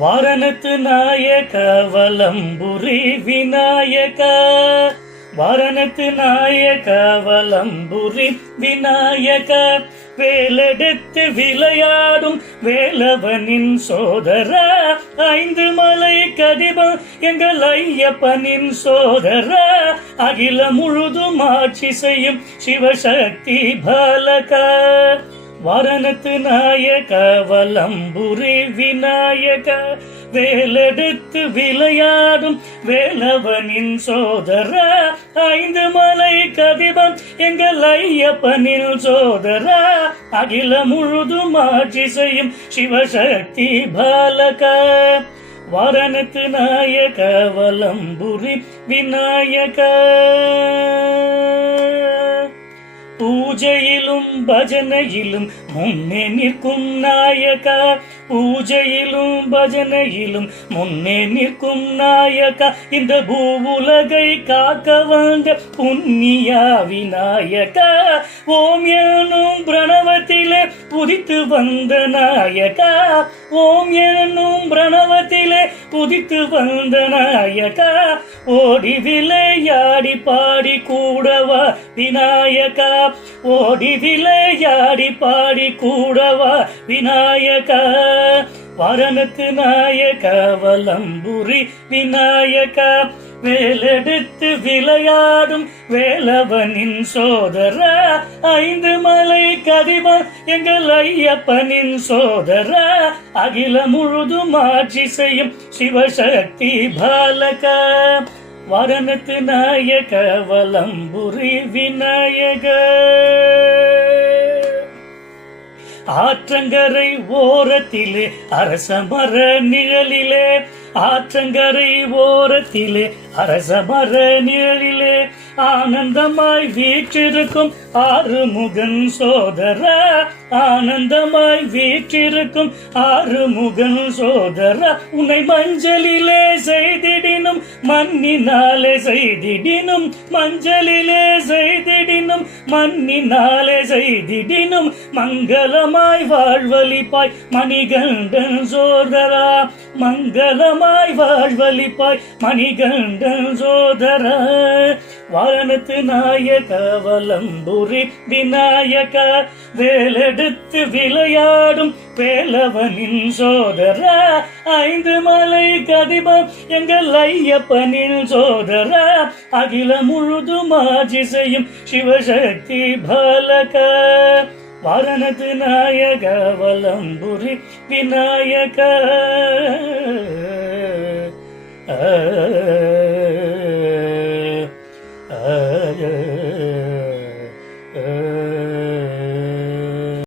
வாரணத்து நாயக வலம்புரி விநாயக. வாரணத்து நாயக வலம்புரி விநாயக. வேலெடுத்து விளையாடும் வேலவனின் சோதரா. ஐந்து மலை கதிபம் எங்கள் ஐயப்பனின் சோதரா. அகில முழுதும் ஆட்சி செய்யும் சிவசக்தி பாலகா. வாரணத்து நாயக வலம்புரி விநாயக வேலெடுத்து விளையாடும் வேலவனின் சோதரா ஐந்து மலை கதிபன் எங்கள் ஐயப்பனின் சோதரா அகில முழுதும் ஆட்சி செய்யும் சிவசக்தி பாலக. வாரணத்து நாயக வலம்புரி விநாயக. பூஜையிலும் பஜனையிலும் முன்னே நிற்கும் நாயகா. பூஜையிலும் பஜனையிலும் முன்னே நிற்கும் நாயகா. இந்த பூவுலகை காக்க வந்த புண்ணியா விநாயகா. ஓம் எனும் பிரணவத்திலே புதித்து வந்த நாயகா. ஓம் எனும் பிரணவத்திலே புதித்து வந்த நாயகா ஓடி விளையாடி பாடி கூடவா விநாயகா? ஓடிதிலே யாடி பாடி கூடவா விநாயகா? வரணத்து நாயக வலம்புரி விநாயகா வேலெடுத்து விளையாடும் வேலவனின் சோதர ஐந்து மலை கதிபா எங்கள் ஐயப்பனின் சோதர. அகில முழுதும் ஆட்சி செய்யும் சிவசக்தி பாலக. வரணத்து நாயக வலம்புரி விநாயக. ஆற்றங்கரை ஓரத்திலே அரச மர நிழலிலே ஆற்றங்கரை ஓரத்திலே அரச மர நிழலிலே ஆனந்தமாய் வீற்றிருக்கும் ஆறுமுகன் சோதரா ஆனந்தமாய் வீற்றிருக்கும் ஆறுமுகன் சோதரா உன்னை மஞ்சளிலே செய்தி மண்ணினாலே செய்திடினும் மஞ்சளிலே செய்திடினும் மண்ணினாலே செய்திடினும் மங்களமாய் வாழ்வழிப்பாய் மணிகண்டன் சோதரா. மங்களமாய் வாழ்வழிப்பாய் மணிகண்டன் சோதரா. வாரணத்து நாயக வலம்புரி விநாயக வேலெடுத்து விளையாடும் பேலவனின் சோதர ஐந்து மலை கதிபம் எங்கள் ஐயப்பனின் சோதர அகில முழுதும் ஆட்சி செய்யும் சிவசக்தி பாலக. வாரணத்து நாயக வலம்புரி விநாயக. ஆ. 呃呃